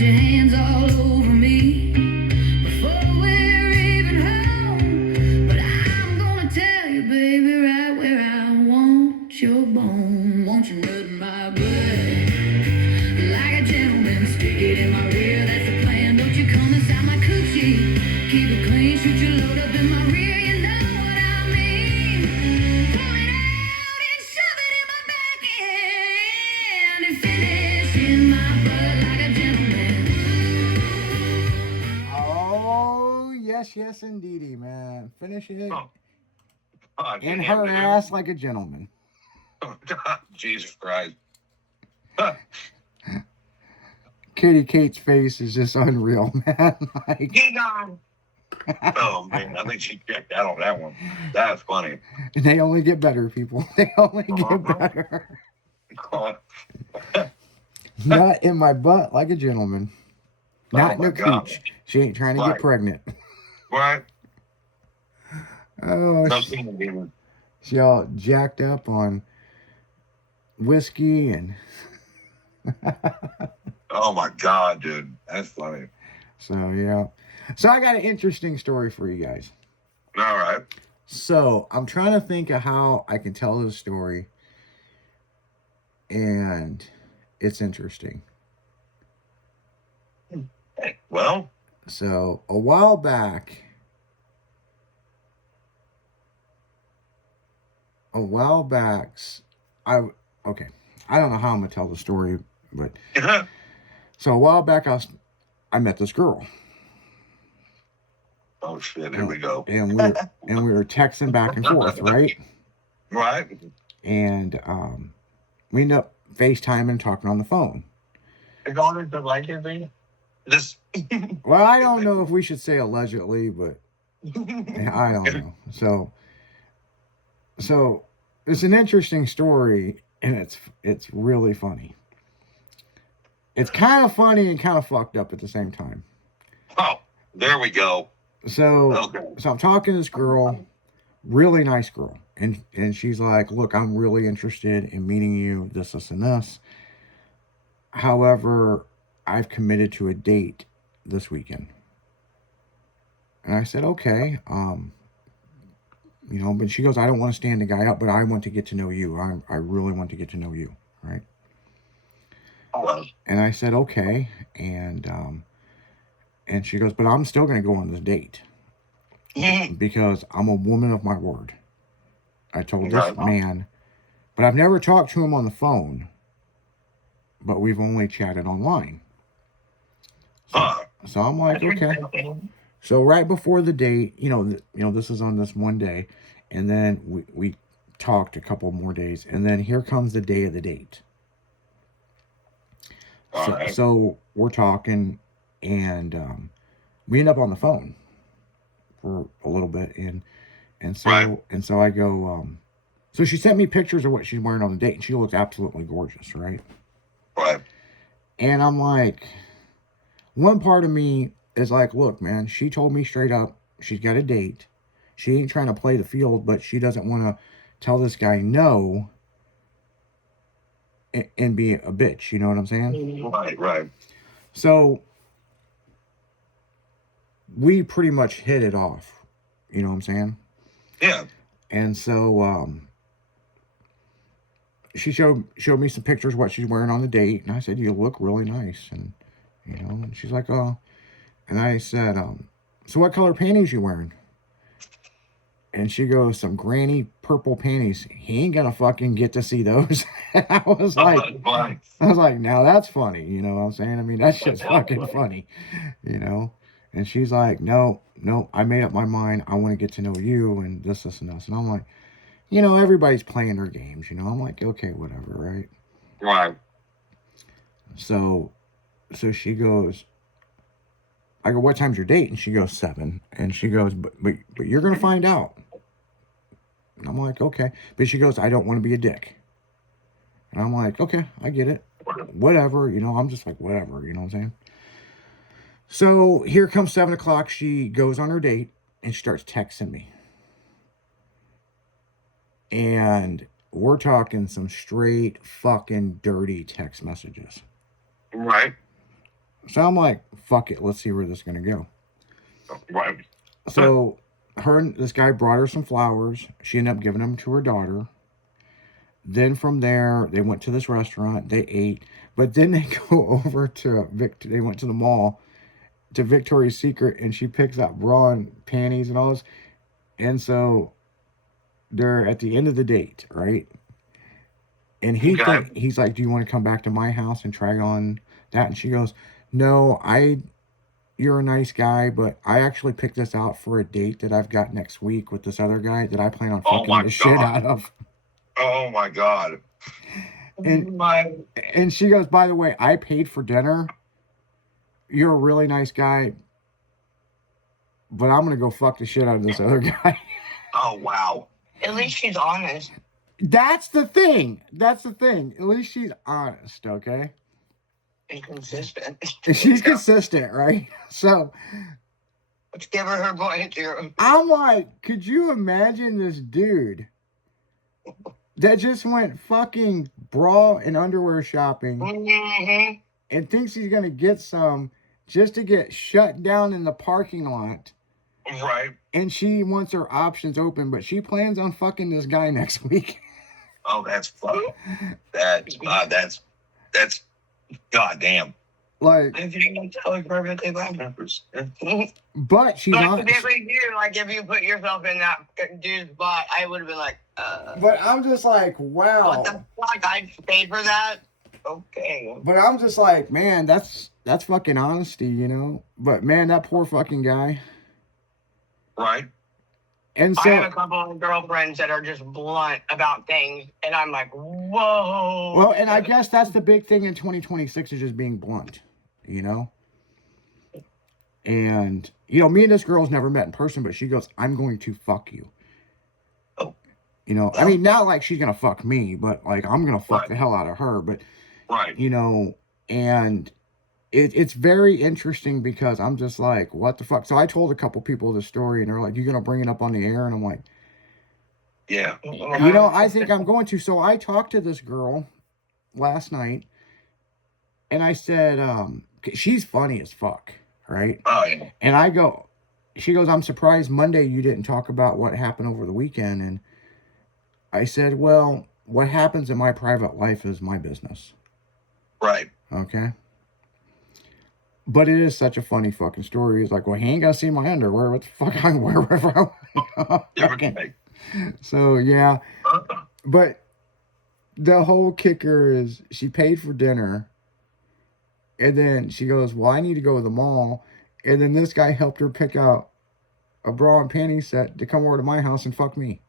your hands all over me before we're even home. But I'm gonna tell you, baby, right where I want your bone. Won't you nut my butt like a gentleman? Stick it in my rear, that's the plan. Don't you come inside my coochie. Keep it clean, shoot your load up in my rear. You know what I mean. Pull it out and shove it in my back end and finish in my butt like a gentleman. Oh, yes, indeedy, man. Finish it Oh, in damn, her dude. ass like a gentleman. Jesus Christ. Katie Kate's face is just unreal, man. Like, Get on. Oh, man. I think she checked out on that one. That's funny. they only get better, people. They only get better. Nut in my butt like a gentleman. Not in my her God. cooch. She ain't trying to Right. get pregnant. Right? Oh, No single demon. she all jacked up on whiskey and Oh, my God, dude. That's funny. so yeah. So I got an interesting story for you guys. All right. So I'm trying to think of how I can tell this story, and it's interesting. Well, So a while back, I okay. I don't know how I'm gonna tell the story, but so a while back I met this girl. oh, shit. Here we go. And we were texting back and forth, right? Right? And we ended up FaceTiming and talking on the phone. This. Well, I don't know if we should say allegedly, but I don't know. So it's an interesting story, and it's really funny. It's kind of funny and kind of fucked up at the same time. Oh, there we go. So Okay. I'm talking to this girl, really nice girl, and she's like, "Look, I'm really interested in meeting you. This, and this. However, I've committed to a date this weekend." And I said, "Okay." But she goes, "I don't want to stand the guy up, but I want to get to know you. I really want to get to know you, right?" Well, And I said, "Okay." And she goes, "But I'm still going to go on this date because I'm a woman of my word." I told this man, but I've never talked to him on the phone, but we've only chatted online. So I'm like, okay. So right before the date, this is on this one day, and then we talked a couple more days, and then here comes the day of the date. So we're talking, and we end up on the phone for a little bit, and so I go, so she sent me pictures of what she's wearing on the date, and she looks absolutely gorgeous, right? Right. And I'm like, one part of me is like, look, man, she told me straight up she's got a date. She ain't trying to play the field, but she doesn't want to tell this guy no and be a bitch. You know what I'm saying? Right. So we pretty much hit it off. You know what I'm saying? Yeah. And so she showed me some pictures of what she's wearing on the date, and I said, "You look really nice." And and she's like, "Oh," and I said, "So what color panties you wearing?" And she goes, "Some granny purple panties. He ain't gonna fucking get to see those." I was like, "Now that's funny." You know what I'm saying? I mean, that's just fucking funny, And she's like, "No, I made up my mind. I want to get to know you and this, and this." And I'm like, everybody's playing their games, I'm like, okay, whatever, right? Right. So she goes, I go, "What time's your date?" And she goes, 7. And she goes, but you're going to find out. And I'm like, okay. But she goes, "I don't want to be a dick." And I'm like, okay, I get it. Whatever, I'm just like, whatever, you know what I'm saying? So here comes 7 o'clock. She goes on her date and she starts texting me. And we're talking some straight fucking dirty text messages. Right. So I'm like, fuck it, let's see where this is gonna go. Right. So this guy brought her some flowers. She ended up giving them to her daughter. Then from there, they went to this restaurant. They ate, but then they go over to They went to the mall to Victoria's Secret, and she picks up bra and panties and all this. And so they're at the end of the date, right? And he's like, "Do you want to come back to my house and try on that?" And she goes, "No, you're a nice guy, but I actually picked this out for a date that I've got next week with this other guy that I plan on fucking the shit out of." Oh my God. And she goes, "By the way, I paid for dinner. You're a really nice guy, but I'm gonna go fuck the shit out of this other guy." Oh wow. At least she's honest. That's the thing. At least she's honest, okay? And consistent. She's consistent, right? So Let's give her point too. I'm like, could you imagine this dude that just went fucking bra and underwear shopping Mm-hmm. and thinks he's gonna get some just to get shut down in the parking lot? Right. And she wants her options open, but she plans on fucking this guy next week. Oh, that's fuck. That's goddamn. Like, If you don't tell her perfectly bad. but she's But not. typically, you like if you put yourself in that dude's spot, I would have been like, But I'm just like, wow. what the fuck? I paid for that. Okay. But I'm just like, man, that's fucking honesty, you know. But man, that poor fucking guy. Right. And I have a so, couple of girlfriends that are just blunt about things, and I'm like, whoa. well, and I guess that's the big thing in 2026 is just being blunt, you know. And you know, me and this girl's never met in person, but she goes, "I'm going to fuck you." Oh. You know, I mean, not like she's gonna fuck me, but like I'm gonna fuck Right. the hell out of her. But Right. you know, and it's very interesting because I'm just like, what the fuck? So I told a couple people the story, and they're like, "You gonna bring it up on the air?" And I'm like, Yeah. you know, I think I'm going to. So I talked to this girl last night, and I said, she's funny as fuck, right? Oh yeah. And she goes, "I'm surprised Monday you didn't talk about what happened over the weekend." And I said, "Well, what happens in my private life is my business." Right. Okay. But it is such a funny fucking story. He's like, "Well, he ain't gonna see my underwear. What the fuck? I can wear wherever I want." Okay. So yeah. But the whole kicker is she paid for dinner. And then she goes, "Well, I need to go to the mall." And then this guy helped her pick out a bra and panty set to come over to my house and fuck me.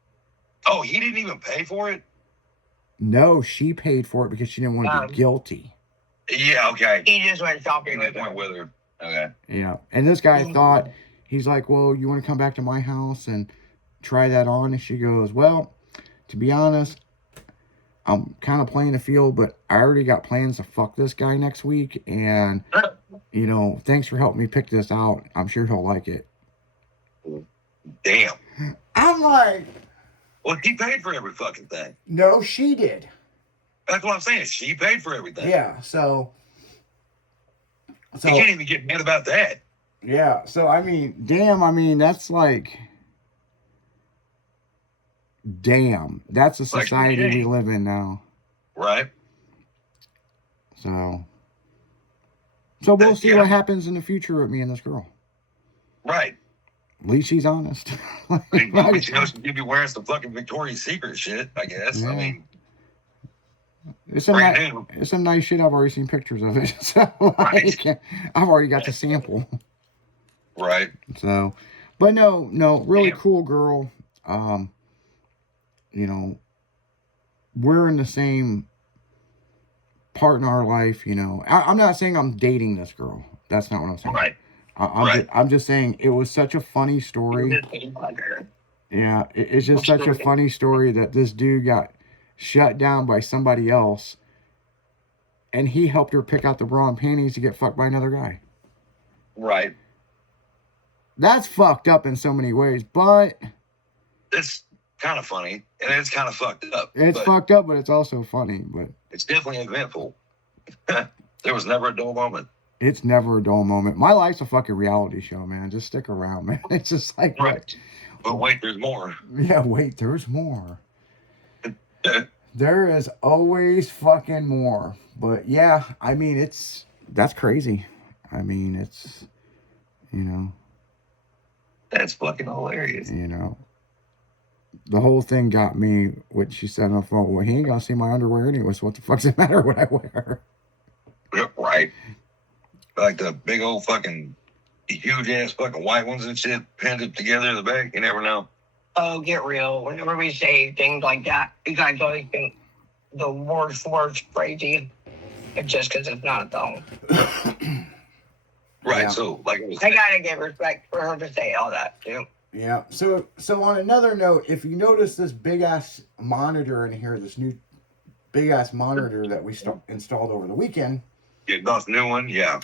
Oh, he didn't even pay for it? No, she paid for it because she didn't want to be guilty. Yeah, okay. He just went shopping with her. Went with her. Okay. Yeah. And this guy thought, he's like, "Well, you want to come back to my house and try that on?" And she goes, "Well, to be honest, I'm kind of playing the field, but I already got plans to fuck this guy next week. And, you know, thanks for helping me pick this out. I'm sure he'll like it." Damn. I'm like, Well, he paid for every fucking thing. no, she did. That's what I'm saying. She paid for everything. Yeah. So, You can't even get mad about that. yeah. So, I mean, damn. I mean, that's like, damn. That's the Like, society okay. we live in now. Right. So we'll see Yeah. what happens in the future with me and this girl. Right. At least she's honest. I mean, well, but you know, she'd be wearing some fucking Victoria's Secret shit, I guess. Yeah. I mean, It's some, Right ni- now. it's some nice shit. I've already seen pictures of it. So Right. like, I've already got the sample. right. So, but no, really Damn. cool girl. You know, we're in the same part in our life. You know, I'm not saying I'm dating this girl. That's not what I'm saying. Right. I'm, I'm just saying it was such a funny story. Yeah, it's just such a funny story that this dude got shut down by somebody else, and he helped her pick out the bra and panties to get fucked by another guy. Right. That's fucked up in so many ways, but It's kind of funny, and it's kind of fucked up. it's but fucked up, but it's also funny. But It's definitely eventful. There was never a dull moment. It's never a dull moment. My life's a fucking reality show, man. Just stick around, man. It's just like, Right. But wait, there's more. yeah, wait, there's more. There is always fucking more. But yeah, I mean, that's crazy. I mean, it's, you know, That's fucking hilarious. the whole thing got me, what she said on the phone. Well, he ain't gonna see my underwear anyway, so what the fuck's the matter what I wear? Right. Like the big old fucking huge ass fucking white ones and shit pinned it together in the back. You never know. Oh, get real. Whenever we say things like that, you guys always think the worst crazy. It's just because it's not a thong. Right. Yeah. So, like I was I saying, gotta give respect for her to say all that, too. Yeah. So on another note, if you notice this big ass monitor in here, this new big ass monitor that we installed over the weekend, get this new one. Yeah.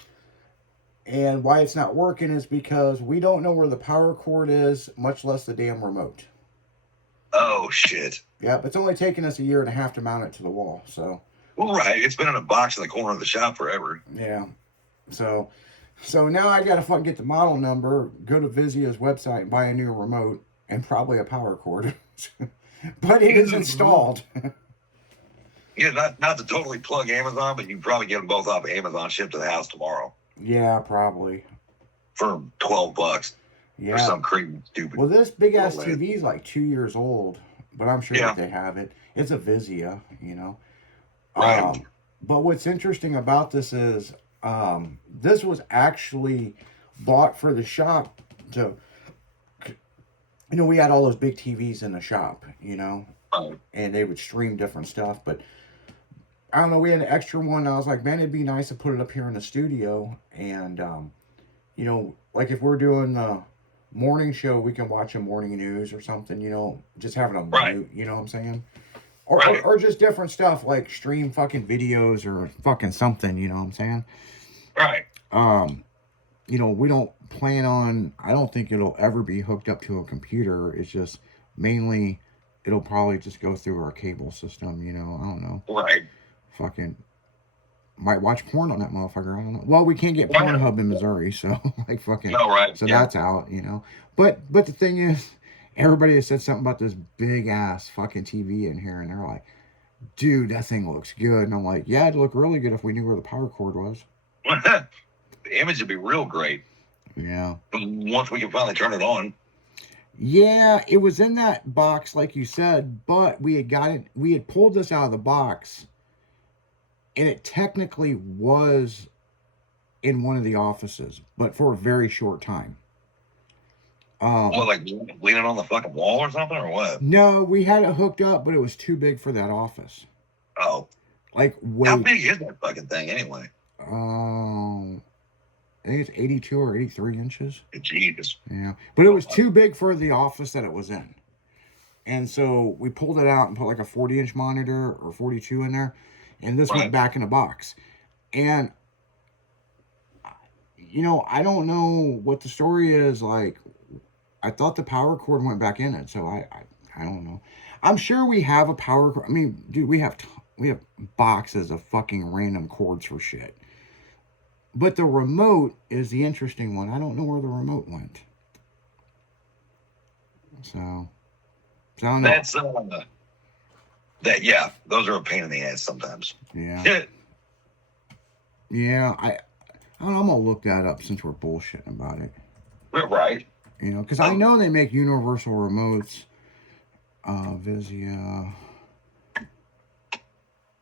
and why it's not working is because we don't know where the power cord is, much less the damn remote. Oh, shit. Yep, it's only taken us 1.5 years to mount it to the wall. So, Well, right. It's been in a box in the corner of the shop forever. yeah. So now I gotta fucking get the model number, go to Vizia's website and buy a new remote and probably a power cord. But it is installed. Yeah, not to totally plug Amazon, but you can probably get them both off of Amazon, shipped to the house tomorrow Yeah, probably. for $12 Yeah. or some crazy stupid. Well, this big ass Well, TV is like 2 years old, but I'm sure Yeah. that they have it. It's a Vizia, Right. But what's interesting about this is this was actually bought for the shop to, we had all those big TVs in the shop, and they would stream different stuff, but I don't know, we had an extra one, and I was like, man, it'd be nice to put it up here in the studio, and, like if we're doing the morning show, we can watch a morning news or something, just having a Right. mute, you know what I'm saying? Or, Right. or just different stuff, like stream fucking videos or fucking something, you know what I'm saying? Right. We don't plan on, I don't think it'll ever be hooked up to a computer. It's just mainly, it'll probably just go through our cable system, I don't know. Right. Fucking might watch porn on that motherfucker. I don't know. Well, we can't get Why not? Pornhub in Missouri, so like fucking. No, right. So Yeah. that's out, But the thing is, everybody has said something about this big ass fucking TV in here, and they're like, "Dude, that thing looks good." And I'm like, "Yeah, it'd look really good if we knew where the power cord was." The image would be real great Yeah. once we can finally turn it on. Yeah, it was in that box, like you said, but we had pulled this out of the box, and it technically was in one of the offices, but for a very short time. What, like leaning on the fucking wall or something, or what? No, we had it hooked up, but it was too big for that office. Oh, Like, how way. big is that fucking thing anyway? I think it's 82 or 83 inches. Jesus. Yeah. But it was too big for the office that it was in. And so we pulled it out and put like a 40-inch monitor or 42 in there. And this went Right. back in the box. And, I don't know what the story is. Like, I thought the power cord went back in it. So I don't know. I'm sure we have a power cord. I mean, dude, we have boxes of fucking random cords for shit. But the remote is the interesting one. I don't know where the remote went. So I don't know. That's yeah, those are a pain in the ass sometimes. Yeah. Yeah, I don't know, I'm gonna look that up since we're bullshitting about it. Right. Because I know they make universal remotes. Vizia.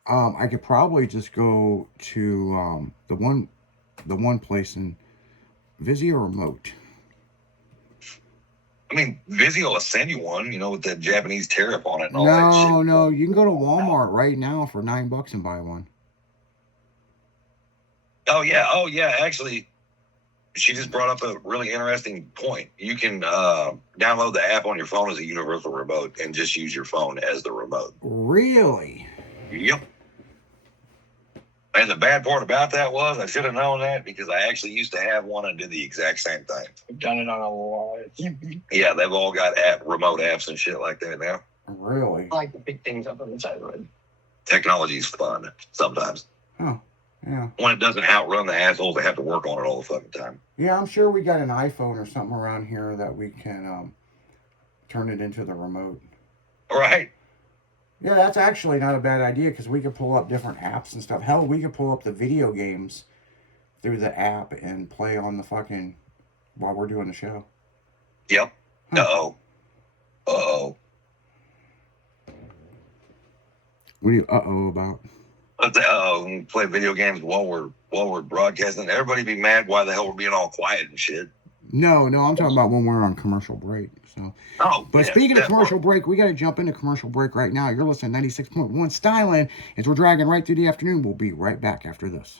I could probably just go to the one place in Vizia Remote. I mean, Vizio will send you one, with the Japanese tariff on it and all that shit. No, you can go to Walmart right now for $9 and buy one. Oh yeah. Actually, she just brought up a really interesting point. You can download the app on your phone as a universal remote and just use your phone as the remote. Really? Yep. And the bad part about that was I should have known that because I actually used to have one and did the exact same thing. I've done it on a lot. Yeah, they've all got remote apps and shit like that now. Really? I like to pick things up on the side of the road. Technology's fun sometimes. Oh, Yeah. when it doesn't outrun the assholes that have to work on it all the fucking time. Yeah, I'm sure we got an iPhone or something around here that we can turn it into the remote. Right? Yeah, that's actually not a bad idea because we could pull up different apps and stuff. Hell, we could pull up the video games through the app and play on the fucking while we're doing the show. Yep. Huh. Uh-oh. Uh-oh. What are you uh-oh about? Uh-oh. Play video games while we're broadcasting. Everybody be mad why the hell we're being all quiet and shit. No, I'm talking about when we're on commercial break. So, Oh, but yeah, speaking of that commercial break, we got to jump into commercial break right now. You're listening to 96.1 Styling as we're dragging right through the afternoon. We'll be right back after this.